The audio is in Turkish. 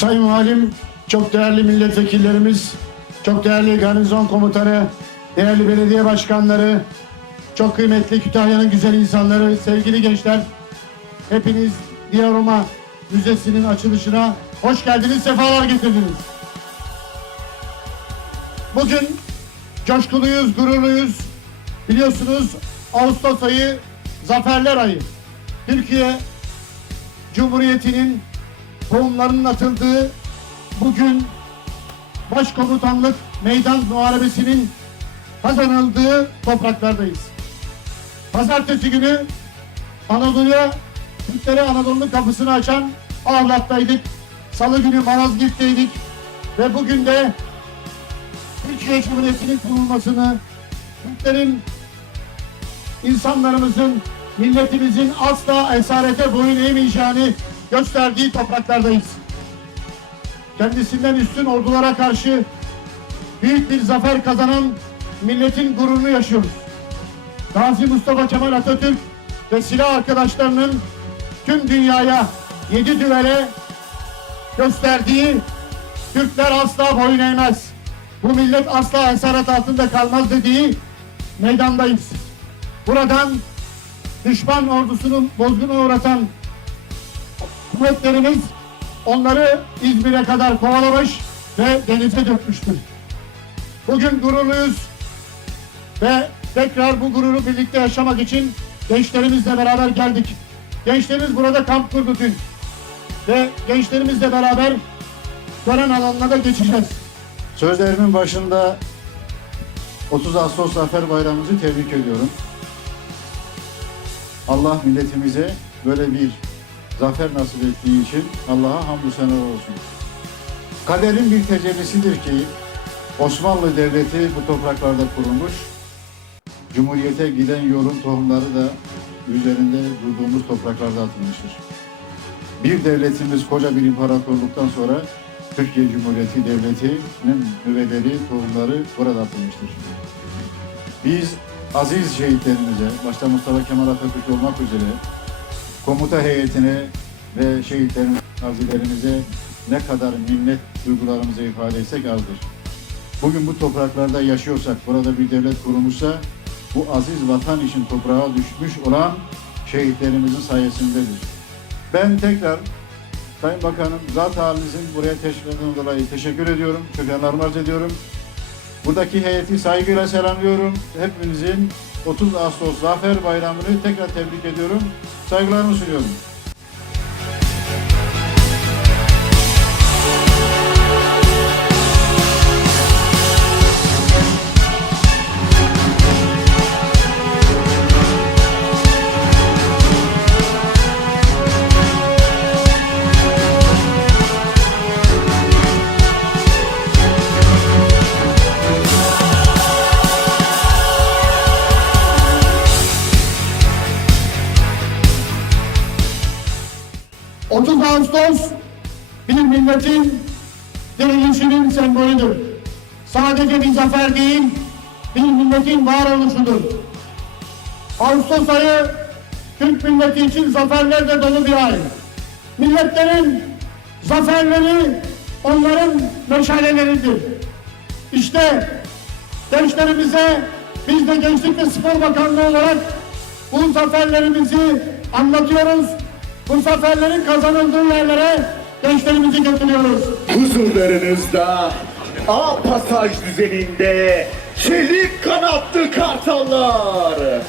Sayın Valim, çok değerli milletvekillerimiz, çok değerli garnizon komutanı, değerli belediye başkanları, çok kıymetli Kütahya'nın güzel insanları, sevgili gençler, hepiniz Diyaroma Müzesi'nin açılışına hoş geldiniz, sefalar getirdiniz. Bugün coşkuluyuz, gururluyuz. Biliyorsunuz Ağustos ayı zaferler ayı. Türkiye Cumhuriyeti'nin tohumlarının atıldığı bugün başkomutanlık meydan muharebesinin kazanıldığı topraklardayız. Pazartesi günü Anadolu'ya Türklere Anadolu'nun kapısını açan Ahlat'taydık. Salı günü Malazgirt'teydik ve bugün de Türkiye Cumhuriyeti'nin kurulmasını, Türklerin, insanlarımızın, milletimizin asla esarete boyun eğmeyeceğini gösterdiği topraklardayız. Kendisinden üstün ordulara karşı büyük bir zafer kazanan milletin gururunu yaşıyoruz. Gazi Mustafa Kemal Atatürk ve silah arkadaşlarının tüm dünyaya yedi düvele gösterdiği Türkler asla boyun eğmez. Bu millet asla esaret altında kalmaz dediği meydandayız. Buradan düşman ordusunun bozguna uğratan kuvvetlerimiz onları İzmir'e kadar kovalamış ve denize dökmüştür. Bugün gururluyuz ve tekrar bu gururu birlikte yaşamak için gençlerimizle beraber geldik. Gençlerimiz burada kamp kurdu dün. Ve gençlerimizle beraber tören alanına da geçeceğiz. Sözlerimin başında 30 Ağustos Zafer Bayramımızı tebrik ediyorum. Allah milletimize böyle bir zafer nasip ettiği için Allah'a hamdü senalar olsun. Kaderin bir tecellisidir ki Osmanlı Devleti bu topraklarda kurulmuş. Cumhuriyete giden yolun tohumları da üzerinde durduğumuz topraklarda atılmıştır. Bir devletimiz koca bir imparatorluktan sonra Türkiye Cumhuriyeti Devleti'nin nüveleri, tohumları burada atılmıştır. Biz aziz şehitlerimize, başta Mustafa Kemal Atatürk olmak üzere komuta heyetine ve şehitlerin gazilerimize ne kadar minnet duygularımızı ifade etsek azdır. Bugün bu topraklarda yaşıyorsak, burada bir devlet kurulmuşsa bu aziz vatan için toprağa düşmüş olan şehitlerimizin sayesindedir. Ben tekrar Sayın Bakanım, zat halinizin buraya teşriflerinden dolayı teşekkür ediyorum. Şükranlarımı arz ediyorum. Buradaki heyeti saygıyla selamlıyorum. Hepinizin 30 Ağustos Zafer Bayramı'nı tekrar tebrik ediyorum. Saygılarımı sunuyorum. 30 Ağustos bir milletin dirilişinin sembolüdür. Sadece bir zafer değil, bir milletin varoluşudur. Ağustos ayı Türk milleti için zaferlerle dolu bir ay. Milletlerin zaferleri onların meşaleleridir. İşte gençlerimize biz de Gençlik ve Spor Bakanlığı olarak bu zaferlerimizi anlatıyoruz. Bu zaferlerin kazanıldığı yerlere gençlerimizi götürüyoruz. Huzurlarınızda A pasaj düzeninde çelik kanatlı kartallar.